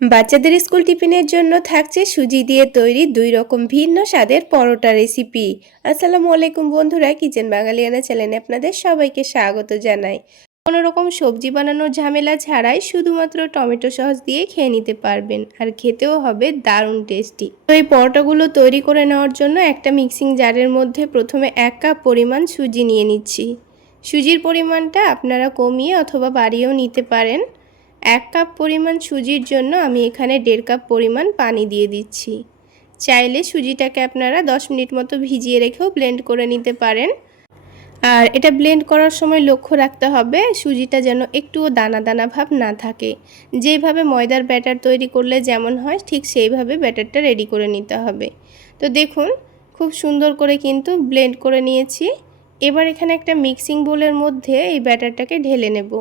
বাচ্চাদের স্কুল টিফিনের জন্য থাকছে সুজি দিয়ে তৈরি 2 রকম ভিন্ন স্বাদের পরোটা রেসিপি। আসসালামু আলাইকুম বন্ধুরা, কিচেন বাঙালিয়ানা চ্যানেলে আপনাদের সবাইকে স্বাগত জানাই। কোনো রকম সবজি বানানোর ঝামেলা ছাড়াই শুধুমাত্র টমেটো সস দিয়ে খেয়ে নিতে পারবেন, আর খেতেও হবে দারুণ টেস্টি। তো এই পরোটাগুলো তৈরি করে নেওয়ার জন্য একটা মিক্সিং জারের মধ্যে প্রথমে 1 কাপ পরিমাণ সুজি নিয়ে নিচ্ছি। সুজির পরিমাণটা আপনারা কমিয়ে অথবা বাড়িয়েও নিতে পারেন। 1 কাপ পরিমাণ সুজির জন্য আমি এখানে 1.5 কাপ পরিমাণ পানি দিয়ে দিচ্ছি। চাইলে সুজিটাকে আপনারা 10 মিনিট মতো ভিজিয়ে রেখেও ব্লেন্ড করে নিতে পারেন। আর এটা ব্লেন্ড করার সময় লক্ষ্য রাখতে হবে সুজিটা যেন একটুও দানা দানা ভাব না থাকে। যেভাবে ময়দার ব্যাটার তৈরি করলে যেমন হয় ঠিক সেইভাবে ব্যাটারটা রেডি করে নিতে হবে। তো দেখুন খুব সুন্দর করে কিন্তু ব্লেন্ড করে নিয়েছি। এবার এখানে একটা মিক্সিং বোলের মধ্যে এই ব্যাটারটাকে ঢেলে নেব।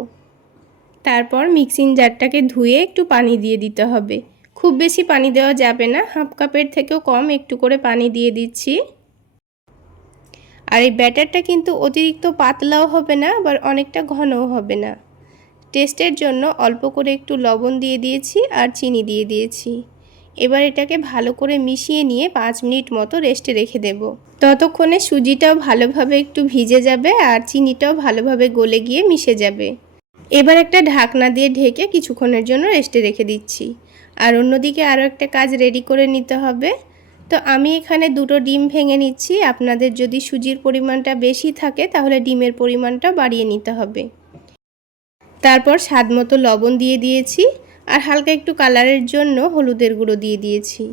তারপর মিক্সিং জারটাকে ধুয়ে একটু পানি দিয়ে দিতে হবে। খুব বেশি পানি দেওয়া যাবে না, হাফ কাপের থেকেও কম একটু করে পানি দিয়ে দিচ্ছি। আর এই ব্যাটারটা কিন্তু অতিরিক্ত পাতলাও হবে না, আবার অনেকটা ঘনও হবে না। টেস্টের জন্য অল্প করে একটু লবণ দিয়ে দিয়েছি আর চিনি দিয়ে দিয়েছি। এবার এটাকে ভালো করে মিশিয়ে নিয়ে 5 মিনিট মতো রেস্টে রেখে দেব। ততক্ষণে সুজিটাও ভালোভাবে একটু ভিজে যাবে আর চিনিটাও ভালোভাবে গলে গিয়ে মিশে যাবে। এবার একটা ঢাকনা দিয়ে ঢেকে কিছুক্ষণের জন্য রেস্টে রেখে দিচ্ছি। আর অন্যদিকে আরও একটা কাজ রেডি করে নিতে হবে। তো আমি এখানে 2টো ডিম ভেঙে নিচ্ছি। আপনাদের যদি সুজির পরিমাণটা বেশি থাকে তাহলে ডিমের পরিমাণটা বাড়িয়ে নিতে হবে। তারপর স্বাদ মতো লবণ দিয়ে দিয়েছি আর হালকা একটু কালারের জন্য হলুদের গুঁড়ো দিয়ে দিয়েছি।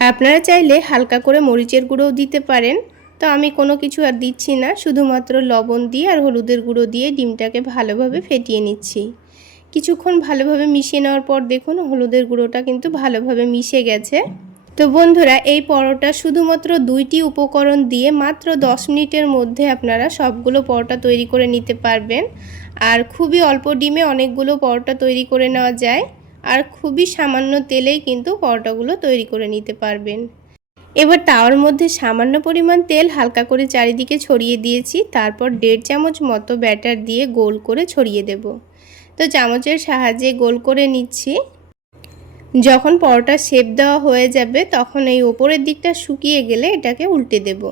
আপনারা চাইলে হালকা করে মরিচের গুঁড়োও দিতে পারেন। তো আমি কোনো কিছু আর দিচ্ছি না, শুধুমাত্র লবণ দিয়ে আর হলুদের গুঁড়ো দিয়ে ডিমটাকে ভালোভাবে ফেটিয়ে নিচ্ছি। কিছুক্ষণ ভালোভাবে মিশিয়ে নেওয়ার পর দেখুন হলুদের গুঁড়োটা কিন্তু ভালোভাবে মিশে গেছে। তো বন্ধুরা, এই পরোটা শুধুমাত্র 2টি উপকরণ দিয়ে মাত্র 10 মিনিটের মধ্যে আপনারা সবগুলো পরোটা তৈরি করে নিতে পারবেন। আর খুবই অল্প ডিমে অনেকগুলো পরোটা তৈরি করে নেওয়া যায়। আর খুবই সামান্য তেলেই কিন্তু পরোটাগুলো তৈরি করে নিতে পারবেন। এবার তাওয়ার মধ্যে সামান্য পরিমাণ তেল হালকা করে চারিদিকে ছড়িয়ে দিয়েছি। তারপর 1.5 চামচ মতো ব্যাটার দিয়ে গোল করে ছড়িয়ে দেব। তো চামচের সাহায্যে গোল করে নিচ্ছি। যখন পরোটা শেপ দেওয়া হয়ে যাবে তখন এই ওপরের দিকটা শুকিয়ে গেলে এটাকে উল্টে দেব।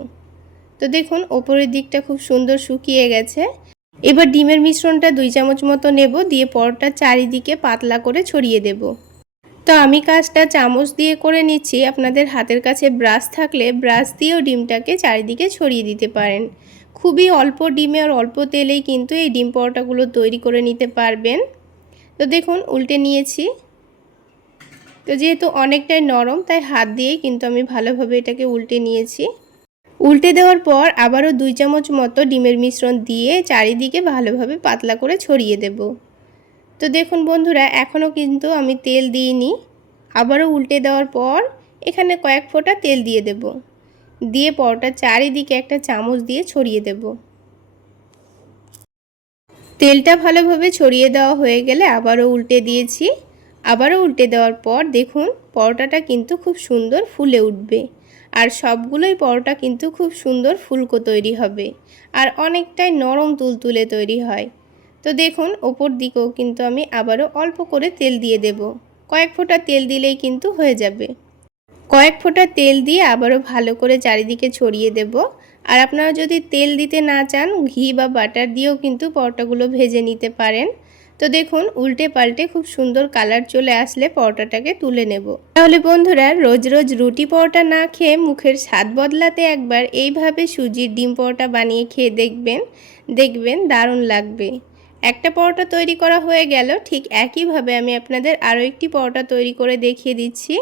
তো দেখুন ওপরের দিকটা খুব সুন্দর শুকিয়ে গেছে। এবার ডিমের মিশ্রণটা 2 চামচ মতো নেব, দিয়ে পরোটার চারিদিকে পাতলা করে ছড়িয়ে দেব। তো আমি কাজটা চামচ দিয়ে করে নিচ্ছি। আপনাদের হাতের কাছে ব্রাশ থাকলে ব্রাশ দিয়েও ডিমটাকে চারিদিকে ছড়িয়ে দিতে পারেন। খুবই অল্প ডিমে আর অল্প তেলেই কিন্তু এই ডিম পরোটাগুলো তৈরি করে নিতে পারবেন। তো দেখুন উল্টে নিয়েছি। তো যেহেতু অনেকটাই নরম তাই হাত দিয়েই কিন্তু আমি ভালোভাবে এটাকে উল্টে নিয়েছি। উল্টে দেওয়ার পর আবারও 2 চামচ মতো ডিমের মিশ্রণ দিয়ে চারিদিকে ভালোভাবে পাতলা করে ছড়িয়ে দেব। তো দেখুন বন্ধুরা, এখনও কিন্তু আমি তেল দিইনি। আবারও উল্টে দেওয়ার পর এখানে কয়েক ফোঁটা তেল দিয়ে দেব। দিয়ে পরোটার চারিদিকে একটা চামচ দিয়ে ছড়িয়ে দেব। তেলটা ভালোভাবে ছড়িয়ে দেওয়া হয়ে গেলে আবারও উল্টে দিয়েছি। আবারও উল্টে দেওয়ার পর দেখুন পরোটাটা কিন্তু খুব সুন্দর ফুলে উঠবে। আর সবগুলোই পরোটা কিন্তু খুব সুন্দর ফুলকো তৈরি হবে আর অনেকটাই নরম তুলতুলে তৈরি হয়। তো দেখুন ওপর দিকেও কিন্তু আমি আবারও অল্প করে তেল দিয়ে দেব। কয়েক ফোঁটা তেল দিলেই কিন্তু হয়ে যাবে। কয়েক ফোঁটা তেল দিয়ে আবারও ভালো করে চারিদিকে ছড়িয়ে দেব। আর আপনারা যদি তেল দিতে না চান ঘি বা বাটার দিয়েও কিন্তু পরোটাগুলো ভেজে নিতে পারেন। তো দেখুন উল্টে পাল্টে খুব সুন্দর কালার চলে আসলে পরোটাটাকে তুলে নেব। তাহলে বন্ধুরা, রোজ রোজ রুটি পরোটা না খেয়ে মুখের স্বাদ বদলাতে একবার এইভাবে সুজির ডিম পরোটা বানিয়ে খেয়ে দেখবেন দারুণ লাগবে। একটা পরোটা তৈরি করা হয়ে গেল, ঠিক একইভাবে আমি আপনাদের আরও একটি পরোটা তৈরি করে দেখিয়ে দিচ্ছি।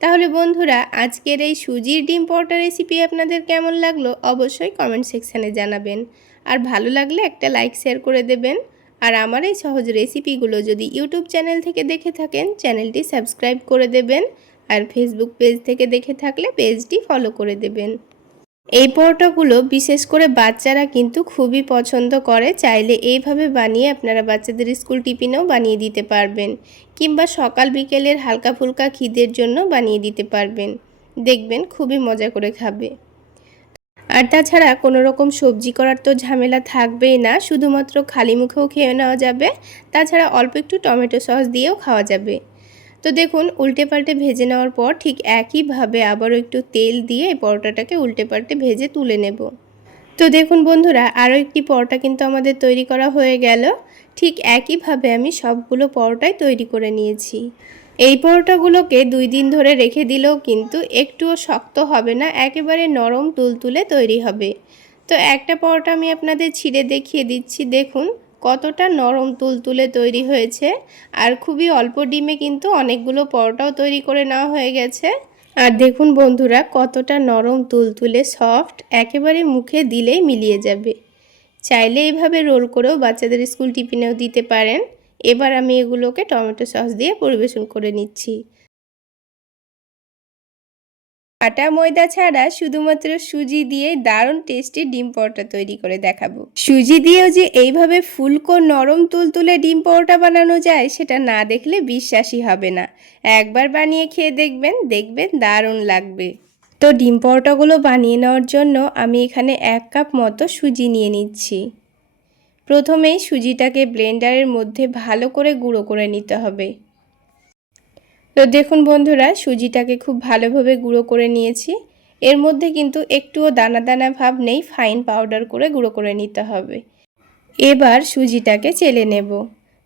তাহলে বন্ধুরা, আজকের এই সুজির ডিম পরোটা রেসিপি আপনাদের কেমন লাগলো অবশ্যই কমেন্ট সেকশানে জানাবেন। আর ভালো লাগলে একটা লাইক শেয়ার করে দেবেন। আর আমার এই সহজ রেসিপিগুলো যদি ইউটিউব চ্যানেল থেকে দেখে থাকেন চ্যানেলটি সাবস্ক্রাইব করে দেবেন। আর ফেসবুক পেজ থেকে দেখে থাকলে পেজটি ফলো করে দেবেন। এই পরোটাগুলো বিশেষ করে বাচ্চারা কিন্তু খুবই পছন্দ করে। চাইলে এইভাবে বানিয়ে আপনারা বাচ্চাদের স্কুল টিফিনেও বানিয়ে দিতে পারবেন, কিংবা সকাল বিকেলের হালকা ফুলকা খিদের জন্য বানিয়ে দিতে পারবেন। দেখবেন খুবই মজা করে খাবে। আর তাছাড়া কোনো রকম সবজি করার তো ঝামেলা থাকবেই না, শুধুমাত্র খালি মুখেও খেয়ে নেওয়া যাবে। তাছাড়া অল্প একটু টমেটো সস দিয়েও খাওয়া যাবে। তো দেখুন উল্টে পাল্টে ভেজে নেওয়ার পর ঠিক একইভাবে আবারও একটু তেল দিয়ে পরোটাটাকে উল্টে পাল্টে ভেজে তুলে নেব। তো দেখুন বন্ধুরা, আরও একটি পরোটা কিন্তু আমাদের তৈরি করা হয়ে গেল। ঠিক একইভাবে আমি সবগুলো পরোটাই তৈরি করে নিয়েছি। এই পরোটাগুলোকে 2 দিন ধরে রেখে দিলেও কিন্তু একটুও শক্ত হবে না, একেবারে নরম তুলতুলে তৈরি হবে। তো একটা পরোটা আমি আপনাদের ছিঁড়ে দেখিয়ে দিচ্ছি, দেখুন কতটা নরম তুলতুলে তৈরি হয়েছে। আর খুবই অল্প ডিমে কিন্তু অনেকগুলো পরোটাও তৈরি করে নেওয়া হয়ে গেছে। আর দেখুন বন্ধুরা কতটা নরম তুলতুলে সফট, একেবারে মুখে দিলেই মিলিয়ে যাবে। চাইলে এইভাবে রোল করেও বাচ্চাদের স্কুল টিফিনেও দিতে পারেন। এবার আমি এগুলোকে টমেটো সস দিয়ে পরিবেশন করে নিচ্ছি। আটা ময়দা ছাড়া শুধুমাত্র সুজি দিয়েই দারুণ টেস্টি ডিম পরোটা তৈরি করে দেখাবো। সুজি দিয়েও যে এইভাবে ফুলকো নরম তুলতুলে ডিম পরোটা বানানো যায় সেটা না দেখলে বিশ্বাসই হবে না। একবার বানিয়ে খেয়ে দেখবেন, দেখবেন দারুণ লাগবে। তো ডিম পরোটাগুলো বানিয়ে নেওয়ার জন্য আমি এখানে 1 কাপ মতো সুজি নিয়ে নিচ্ছি। প্রথমেই সুজিটাকে ব্লেন্ডারের মধ্যে ভালো করে গুঁড়ো করে নিতে হবে। তো দেখুন বন্ধুরা, সুজিটাকে খুব ভালোভাবে গুঁড়ো করে নিয়েছি। এর মধ্যে কিন্তু একটুও দানা দানা ভাব নেই, ফাইন পাউডার করে গুঁড়ো করে নিতে হবে। এবার সুজিটাকে চেলে নেব।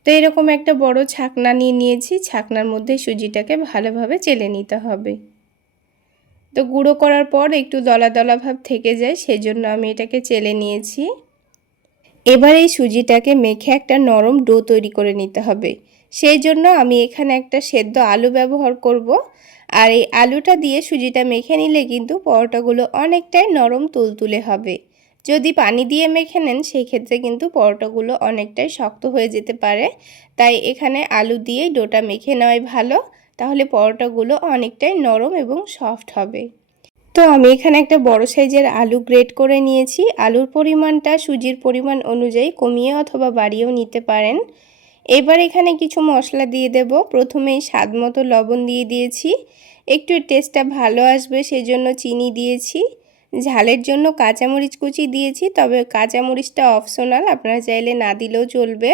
তো এরকম একটা বড় ছাকনা নিয়ে নিয়েছি, ছাকনার মধ্যে সুজিটাকে ভালোভাবে চেলে নিতে হবে। তো গুঁড়ো করার পর একটু দলা দলা ভাব থেকে যায়, সেজন্য আমি এটাকে চেলে নিয়েছি। এবার এই সুজিটাকে মেখে একটা নরম ডো তৈরি করে নিতে হবে। সেই জন্য আমি এখানে একটা সেদ্ধ আলু ব্যবহার করব। আর এই আলুটা দিয়ে সুজিটা মেখে নিলে কিন্তু পরোটাগুলো অনেকটাই নরম তুলতুলে হবে। যদি পানি দিয়ে মেখে নেন সেই ক্ষেত্রে কিন্তু পরোটাগুলো অনেকটাই শক্ত হয়ে যেতে পারে। তাই এখানে আলু দিয়েই ডোটা মেখে নেওয়াই ভালো, তাহলে পরোটাগুলো অনেকটাই নরম এবং সফট হবে। তো আমি এখানে একটা বড় সাইজের আলু গ্রেট করে নিয়েছি। আলুর পরিমাণটা সুজির পরিমাণ অনুযায়ী কমিয়ে অথবা বাড়িয়েও নিতে পারেন। এবার এখানে কিছু মশলা দিয়ে দেব। প্রথমেই স্বাদমতো লবণ দিয়ে দিয়েছি, একটু টেস্টটা ভালো আসবে সেজন্য চিনি দিয়েছি। ঝালের জন্য কাঁচামরিচ কুচি দিয়েছি, তবে কাঁচামরিচটা অপশনাল, আপনারা চাইলে না দিলেও চলবে।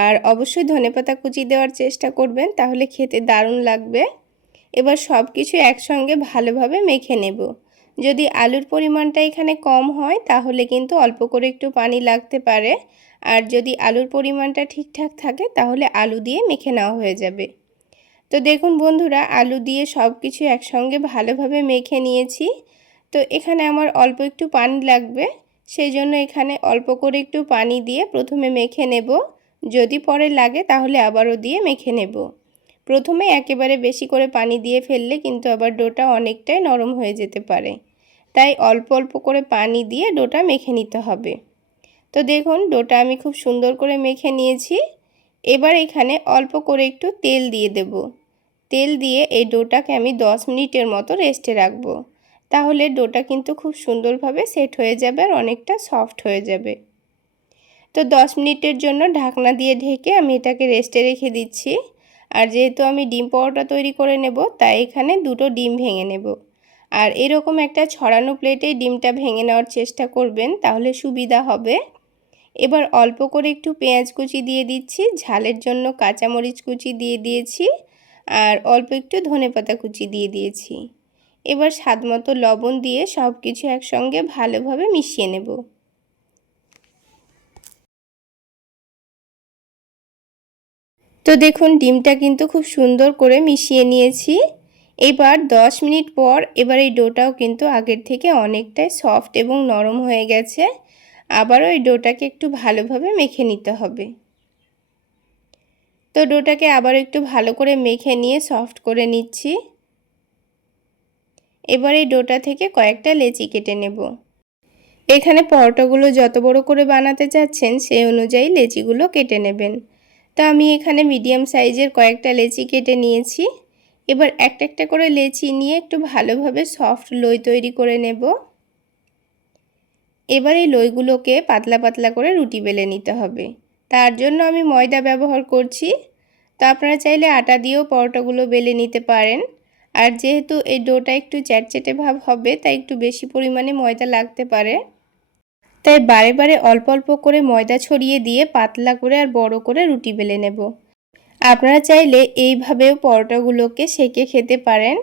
আর অবশ্যই ধনেপাতা কুচি দেওয়ার চেষ্টা করবেন, তাহলে খেতে দারুণ লাগবে। এবার সব কিছু একসঙ্গে ভালোভাবে মেখে নেব। যদি আলুর পরিমাণটা এখানে কম হয় তাহলে কিন্তু অল্প করে একটু পানি লাগতে পারে, আর যদি আলুর পরিমাণটা ঠিকঠাক থাকে তাহলে আলু দিয়ে মেখে নেওয়া হয়ে যাবে। তো দেখুন বন্ধুরা, আলু দিয়ে সব কিছু একসঙ্গে ভালোভাবে মেখে নিয়েছি। তো এখানে আমার অল্প একটু পানি লাগবে, সেই জন্য এখানে অল্প করে একটু পানি দিয়ে প্রথমে মেখে নেব। যদি পরে লাগে তাহলে আবারও দিয়ে মেখে নেব। প্রথমে একেবারে বেশি করে পানি দিয়ে ফেললে কিন্তু আবার ডোটা অনেকটাই নরম হয়ে যেতে পারে, তাই অল্প অল্প করে পানি দিয়ে ডোটা মেখে নিতে হবে। তো দেখুন ডোটা আমি খুব সুন্দর করে মেখে নিয়েছি। এবার এখানে অল্প করে একটু তেল দিয়ে দেব। তেল দিয়ে এই ডোটাকে আমি 10 মিনিটের মতো রেস্টে রাখবো। তাহলে ডোটা কিন্তু খুব সুন্দরভাবে সেট হয়ে যাবে আর অনেকটা সফট হয়ে যাবে। তো 10 মিনিটের জন্য ঢাকনা দিয়ে ঢেকে আমি এটাকে রেস্টে রেখে দিচ্ছি। আর যেহেতু আমি ডিম পরোটা তৈরি করে নেব, তাই এখানে 2টো ডিম ভেঙে নেব। আর এরকম একটা ছড়ানো প্লেটে ডিমটা ভেঙে নেওয়ার চেষ্টা করবেন, তাহলে সুবিধা হবে। এবার অল্প করে একটু পেঁয়াজ কুচি দিয়ে দিচ্ছি, ঝালের জন্য কাঁচামরিচ কুচি দিয়ে দিয়েছি, আর অল্প একটু ধনেপাতা কুচি দিয়ে দিয়েছি। এবার স্বাদমতো লবণ দিয়ে সব কিছু একসঙ্গে ভালোভাবে মিশিয়ে নেব। তো দেখুন ডিমটা কিন্তু খুব সুন্দর করে মিশিয়ে নিয়েছি। এবার 10 মিনিট পর এবার এই ডোটাও কিন্তু আগের থেকে অনেকটাই সফট এবং নরম হয়ে গেছে। আবারও এই ডোটাকে একটু ভালোভাবে মেখে নিতে হবে। তো ডোটাকে আবার একটু ভালো করে মেখে নিয়ে সফট করে নিচ্ছি। এবার এই ডোটা থেকে কয়েকটা লেচি কেটে নেব। এখানে পরোটাগুলো যত বড় করে বানাতে চাচ্ছেন সেই অনুযায়ী লেচিগুলো কেটে নেবেন। তো আমি এখানে মিডিয়াম সাইজের কয়েকটা লেচি কেটে নিয়েছি। এবার একটা একটা করে লেচি নিয়ে একটু ভালোভাবে সফট লই তৈরি করে নেব। এবার এই লইগুলোকে পাতলা পাতলা করে রুটি বেলে নিতে হবে। তার জন্য আমি ময়দা ব্যবহার করছি। তো আপনারা চাইলে আটা দিয়েও পরোটাগুলো বেলে নিতে পারেন। আর যেহেতু এই ডোটা একটু চ্যাটচ্যাটে ভাব হবে, তাই একটু বেশি পরিমাণে ময়দা লাগতে পারে। তাই বারে বারে অল্প অল্প করে ময়দা ছড়িয়ে দিয়ে পাতলা করে আর বড় করে রুটি বেলে নেব। আপনারা চাইলে এইভাবেও পরোটাগুলোকে সেঁকে খেতে পারেন।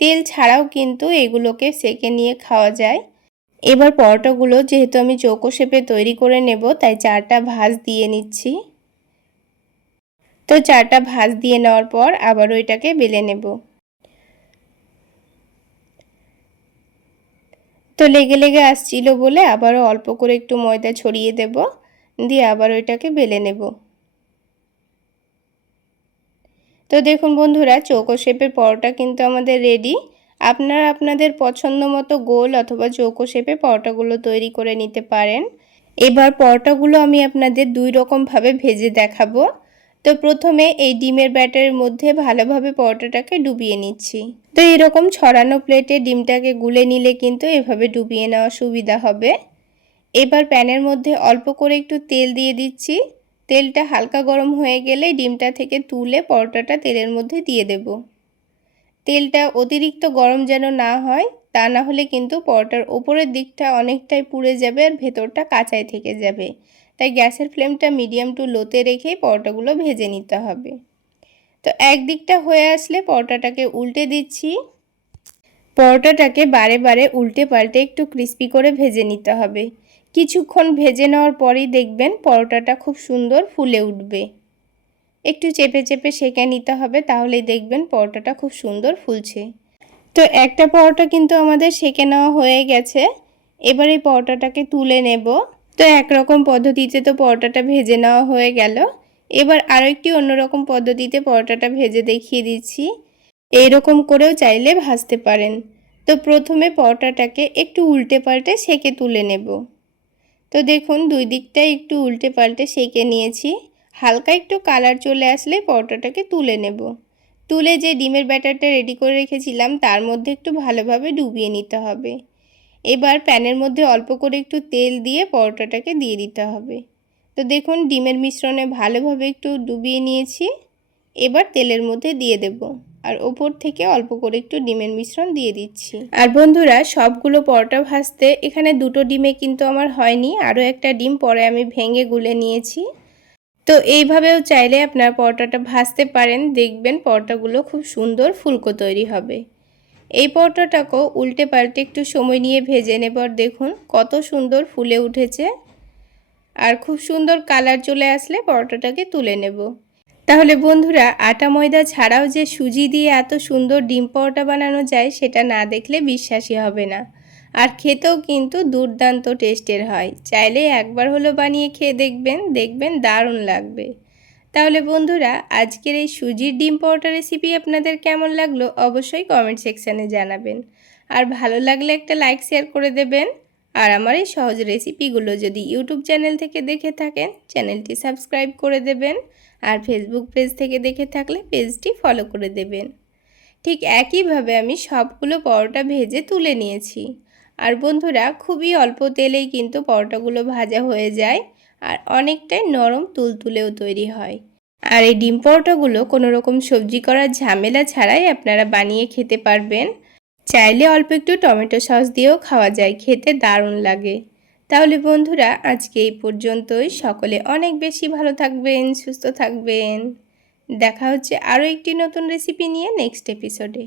তেল ছাড়াও কিন্তু এগুলোকে সেঁকে নিয়ে খাওয়া যায়। এবার পরোটাগুলো যেহেতু আমি চৌকো শেপে তৈরি করে নেব, তাই 4টা ভাঁজ দিয়ে নিচ্ছি। তো 4টা ভাঁজ দিয়ে নেওয়ার পর আবারও এটাকে বেলে নেব। তো লেগে লেগে আসছিল বলে আবারও অল্প করে একটু ময়দা ছড়িয়ে দেব, দিয়ে আবারও এটাকে বেলে নেব। তো দেখুন বন্ধুরা, চৌকো শেপের পরোটা কিন্তু আমাদের রেডি। আপনারা আপনাদের পছন্দ মতো গোল অথবা চৌকো শেপে পরোটাগুলো তৈরি করে নিতে পারেন। এবার পরোটাগুলো আমি আপনাদের 2 রকমভাবে ভেজে দেখাবো। তো প্রথমে এই ডিমের ব্যাটারের মধ্যে ভালোভাবে পরোটাটাকে ডুবিয়ে নিচ্ছি। তো এরকম ছড়ানো প্লেটে ডিমটাকে গুলে নিলে কিন্তু এভাবে ডুবিয়ে নেওয়া সুবিধা হবে। এবার প্যানের মধ্যে অল্প করে একটু তেল দিয়ে দিচ্ছি। তেলটা হালকা গরম হয়ে গেলে ডিমটা থেকে তুলে পরোটাটা তেলের মধ্যে দিয়ে দেব। তেলটা অতিরিক্ত গরম যেন না হয়, তা না হলে কিন্তু পরোটার ওপরের দিকটা অনেকটাই পুড়ে যাবে আর ভেতরটা কাঁচাই থেকে যাবে। তাই গ্যাসের ফ্লেমটা মিডিয়াম টু লোতে রেখেই পরোটাগুলো ভেজে নিতে হবে। তো এক দিকটা হয়ে আসলে পরোটাটাকে উল্টে দিচ্ছি। পরোটাটাকে বারে বারে উল্টে পাল্টে একটু ক্রিস্পি করে ভেজে নিতে হবে। কিছুক্ষণ ভেজে নেওয়ার পরই দেখবেন পরোটাটা খুব সুন্দর ফুলে উঠবে। একটু চেপে চেপে সেঁকে নিতে হবে, তাহলেই দেখবেন পরোটাটা খুব সুন্দর ফুলছে। তো একটা পরোটা কিন্তু আমাদের সেঁকে নেওয়া হয়ে গেছে। এবার এই পরোটাটাকে তুলে নেব। তো একরকম পদ্ধতিতে তো পরোটাটা ভেজে নেওয়া হয়ে গেল। এবার আরও একটি অন্যরকম পদ্ধতিতে পরোটাটা ভেজে দেখিয়ে দিচ্ছি। এইরকম করেও চাইলে ভাজতে পারেন। তো প্রথমে পরোটাটাকে একটু উল্টে পাল্টে সেঁকে তুলে নেব। তো দেখুন 2 দিকটাই একটু উল্টে পাল্টে সেঁকে নিয়েছি। হালকা একটু কালার চলে আসলে পরোটাটাকে তুলে নেব। তুলে যে ডিমের ব্যাটারটা রেডি করে রেখেছিলাম তার মধ্যে একটু ভালোভাবে ডুবিয়ে নিতে হবে। এবার প্যানের মধ্যে অল্প করে একটু তেল দিয়ে পরোটাটাকে দিয়ে দিতে হবে। তো দেখুন ডিমের মিশ্রণে ভালোভাবে একটু ডুবিয়ে নিয়েছি। এবার তেলের মধ্যে দিয়ে দেব আর ওপর থেকে অল্প করে একটু ডিমের মিশ্রণ দিয়ে দিচ্ছি। আর বন্ধুরা, সবগুলো পরোটা ভাজতে এখানে 2টো ডিমে কিন্তু আমার হয়নি, আরও একটা ডিম পরে আমি ভেঙে গুলে নিয়েছি। তো এইভাবেও চাইলে আপনার পরোটাটা ভাজতে পারেন, দেখবেন পরোটাগুলো খুব সুন্দর ফুলকো তৈরি হবে। এই পরোটাটাকেও উল্টে পাল্টে একটু সময় নিয়ে ভেজে নেবার দেখুন কত সুন্দর ফুলে উঠেছে। আর খুব সুন্দর কালার চলে আসলে পরোটাটাকে তুলে নেব। তাহলে বন্ধুরা, আটা ময়দা ছাড়াও যে সুজি দিয়ে এত সুন্দর ডিম পরোটা বানানো যায় সেটা না দেখলে বিশ্বাসই হবে না। আর খেতেও কিন্তু দুর্দান্ত টেস্টের হয়। চাইলে একবার হলো বানিয়ে খেয়ে দেখবেন, দেখবেন দারুণ লাগবে। তাহলে বন্ধুরা, আজকের এই সুজির ডিম পরোটা রেসিপি আপনাদের কেমন লাগলো অবশ্যই কমেন্ট সেকশানে জানাবেন। আর ভালো লাগলে একটা লাইক শেয়ার করে দেবেন। আর আমার এই সহজ রেসিপিগুলো যদি ইউটিউব চ্যানেল থেকে দেখে থাকেন, চ্যানেলটি সাবস্ক্রাইব করে দেবেন। আর ফেসবুক পেজ থেকে দেখে থাকলে পেজটি ফলো করে দেবেন। ঠিক একইভাবে আমি সবগুলো পরোটা ভেজে তুলে নিয়েছি। আর বন্ধুরা, খুবই অল্প তেলেই কিন্তু পরোটাগুলো ভাজা হয়ে যায় আর অনেকটাই নরম তুলতুলেও তৈরি হয়। আর এই ডিম পরোটাগুলো কোনো রকম সবজি করার ঝামেলা ছাড়াই আপনারা বানিয়ে খেতে পারবেন। চাইলে অল্প একটু টমেটো সস দিয়েও খাওয়া যায়, খেতে দারুণ লাগে। তাহলে বন্ধুরা, আজকে এই পর্যন্তই। সকলে অনেক বেশি ভালো থাকবেন, সুস্থ থাকবেন। দেখা হচ্ছে আরও একটি নতুন রেসিপি নিয়ে নেক্সট এপিসোডে।